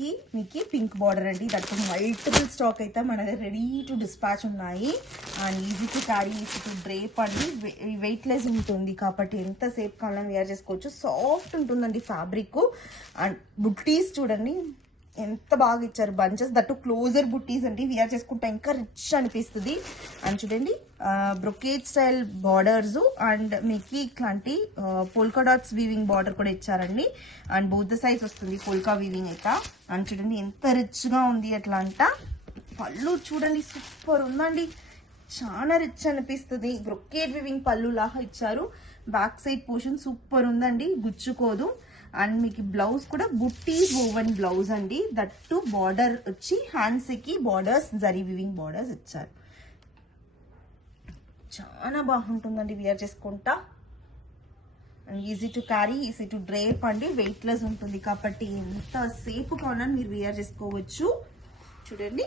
కి మీకు pink border అండి. దట్ మల్టిపుల్ స్టాక్ అయితే మన దగ్గర రెడీ టు డిస్పాచ్ ఉన్నాయి. And easy to carry, easy to drape అండి. వెయిట్ లెస్ ఉంటుంది కాబట్టి ఎంతసేపు కావాలని వేర్ చేసుకోవచ్చు. సాఫ్ట్ ఉంటుందండి ఫ్యాబ్రిక్. అండ్ బుట్టీస్ చూడండి ఎంత బాగా ఇచ్చారు, బంచెస్ దట్టు క్లోజర్ బుట్టీస్ అండి. వేర్ చేసుకుంటే ఇంకా రిచ్ అనిపిస్తుంది. అండ్ చూడండి బ్రొకేజ్ స్టైల్ బార్డర్స్ అండ్ మీకు ఇట్లాంటి పోల్కా డాట్స్ వీవింగ్ బార్డర్ కూడా ఇచ్చారండి. అండ్ బోత్ సైజ్ వస్తుంది పోల్కా వీవింగ్ అయితే. అండ్ చూడండి ఎంత రిచ్ గా ఉంది అట్లా అంట. పళ్ళు చూడండి సూపర్ ఉందండి, చాలా రిచ్ అనిపిస్తుంది. బ్రొకేడ్ వీవింగ్ పళ్ళు లాగా ఇచ్చారు. బ్యాక్ సైడ్ పోర్షన్ సూపర్ ఉందండి, గుచ్చుకోదు. అండ్ మీకు బ్లౌజ్ కూడా బుట్టి ఓవెన్ బ్లౌజ్ అండి. దట్టు బార్డర్ వచ్చి హ్యాండ్స్ కి బార్డర్స్ జరీ వివింగ్ బార్డర్స్ ఇచ్చారు. చాలా బాగుంటుందండి వేర్ చేసుకుంటా. And easy to carry, easy to drape అండి. వెయిట్ లెస్ ఉంటుంది కాబట్టి ఎంతసేపు కావాలని మీరు వేర్ చేసుకోవచ్చు. చూడండి